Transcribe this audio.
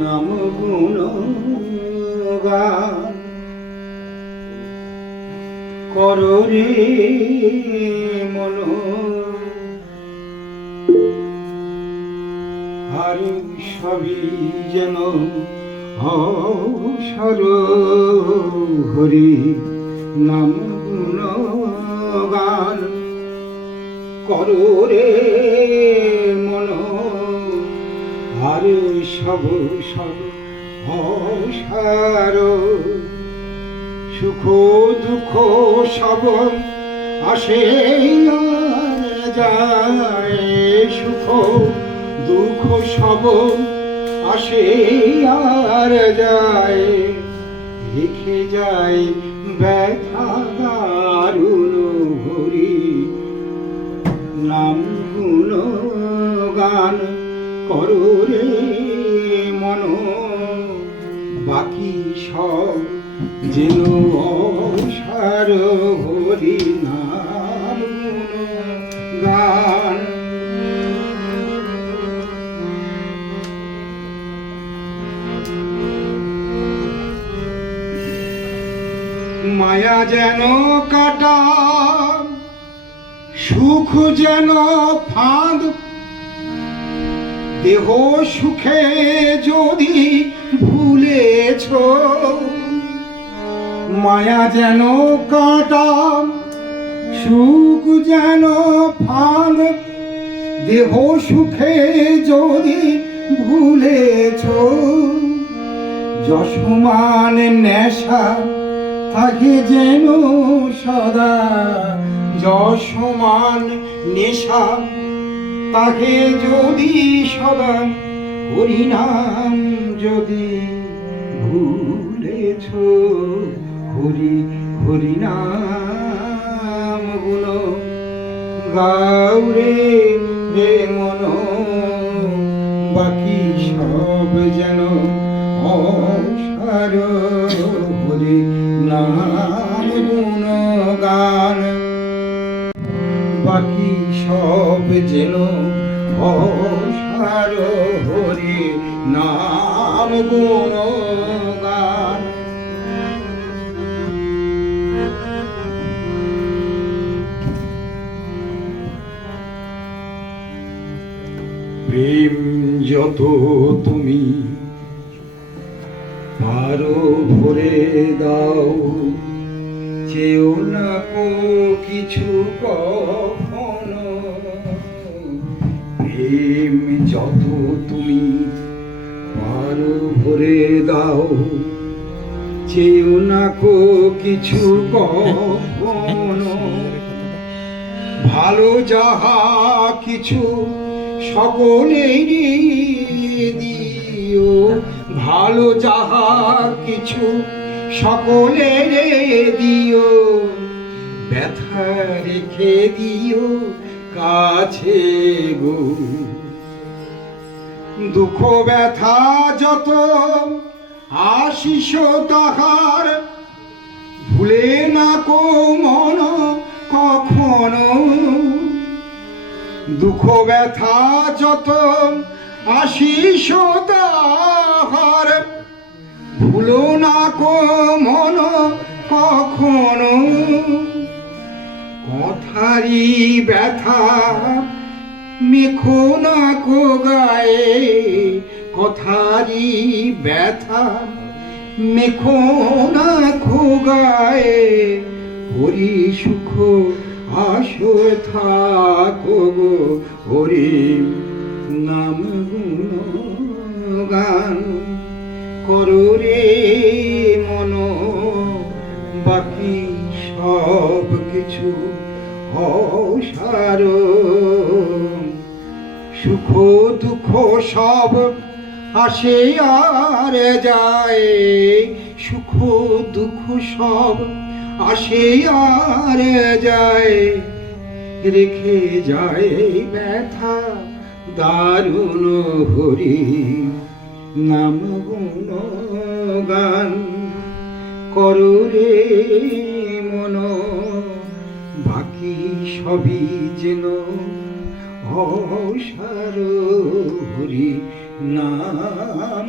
নাম গুণ গান করো রে মন। আর সবই যেন অসর হরি। নাম গুণ গান করো রে মন আর সব সব অসার। সুখ দুঃখ সব আসে যায়। সুখ দুঃখ সব আসে আর যায়। রেখে যায় ব্যথা দারুণ হরি নাম গুণ গান করো মন। বাকি সব যেন অসার হরি গান। মায়া যেন কাটা সুখ যেন ফাঁদ দেহ সুখে যদি ভুলেছ, মায়া যেন কাটা, সুখ যেন ফাঁদ, দেহ সুখে যদি ভুলেছ, যশমান নেশা থাকে যেন সদা, যশমান নেশা তাকে যদি সদা হরিনাম যদি ভুলেছ, হরি হরিনাম গুণ গাউরে মন, বাকি সব যেন অসার হরি নাম বাকি সব যেন অসার হরি নাম গুণ প্রেম যত তুমি পারো ভরে দাও। চেও না কো কিছু কখনো। প্রেম যত তুমি পারো ভরে দাও চেও না কো কিছু কখনো। ভালো যাহা কিছু সকলেরই দিও, ভালো যাহা কিছু সকলের দিও, ব্যথা রেখে দিও কাছে গো। দুঃখ ব্যথা যত আশিস তাহার, ভুলে না কো মন কখনো। দুঃখ ব্যথা যত আশিস তাহার ভুলো না কো মন কখনো। কথারি ব্যথা মেখো না কো গায়ে। কথারি ব্যথা মেখো না কো গায়ে। হরি সুখ আসো থাকো গো হরি, নাম গুণ গান। করো রে মন, বাকি সব কিছু অসার। সুখ দুঃখ সব আসে আর যায়, সুখ দুঃখ সব আসে আর যায়। রেখে যায় ব্যথা দারুণ হরি। নাম গান করো রে মন। বাকি সবই যেন অসার হরি নাম